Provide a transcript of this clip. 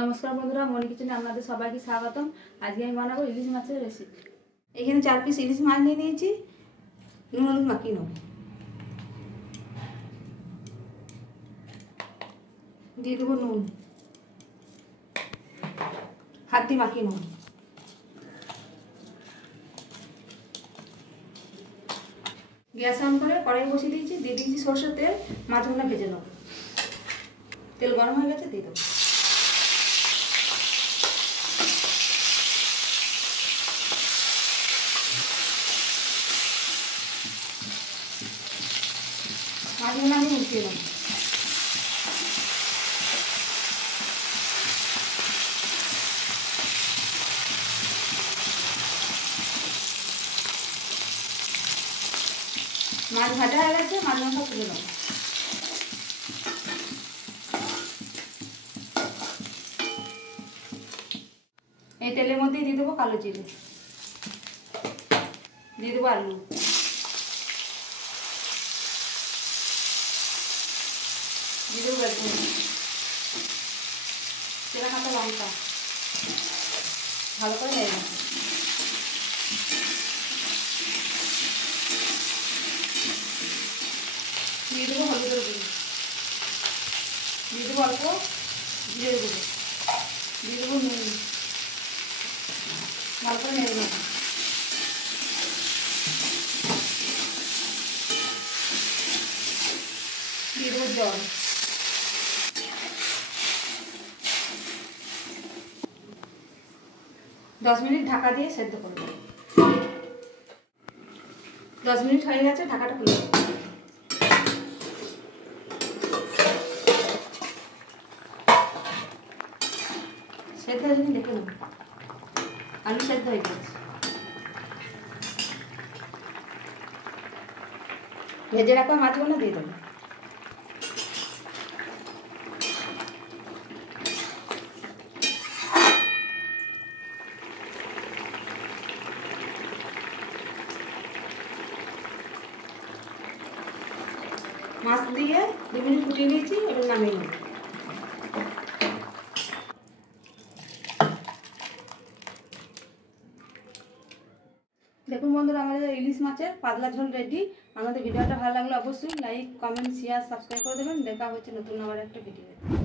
নমস্কার বন্ধুরা, মনি কিচেনে আপনাদের সবাইকে স্বাগতম। আজকে আমি বানাবো ইলিশ মাছের রেসিপি। এখানে 4 পিস ইলিশ মাছ নিয়ে নিয়েছি। নুন হলুদ মাখিয়ে নেব। দিয়ে দেবো নুন, হাত দিয়ে মাখিয়ে নেব। গ্যাস অন করে কড়াই বসিয়ে দিয়েছি, দিয়ে দিয়েছি সরষের তেল। মাছগুলো ভেজে নেব। তেল গরম হয়ে গেছে, দিয়ে দেবো। মাছগুলো আমি উঠিয়ে নেব। মাছ ভাজা হয়ে গেছে, মাছগুলো সব তুলে নেব। এই তেলের মধ্যে দিয়ে দেবো কালো জিরে, দিয়ে দেবো আলু, দিয়ে দেবো বেগুন, চেরা কাঁচা লঙ্কা, ভালো করে নেড়ে নেব। দিয়ে দেবো হলুদের গুঁড়ো, দিয়ে দেবো অল্প জিরের গুঁড়ো, দিয়ে দেবো নুন, ভালো করে নেড়ে নেব। দিয়ে দেবো জল। দশ মিনিট ঢাকা দিয়ে সেদ্ধ করে দেবো। 10 মিনিট হয়ে গেছে, ঢাকাটা খুলে দেবো। সেদ্ধ হয়ে যদি দেখে নেব, আলু সেদ্ধ হয়ে গেছে। ভেজে রাখা মাছগুলো দিয়ে দেবো। মাছ দিয়ে 2 মিনিট ফুটিয়ে নিয়েছি, এবার নামিয়ে নেব। দেখুন বন্ধুরা, আমাদের ইলিশ মাছের পাতলা ঝোল রেডি। আমাদের ভিডিওটা ভালো লাগলে অবশ্যই লাইক, কমেন্ট, শেয়ার, সাবস্ক্রাইব করে দেবেন। দেখা হচ্ছে নতুন আবার একটা ভিডিও।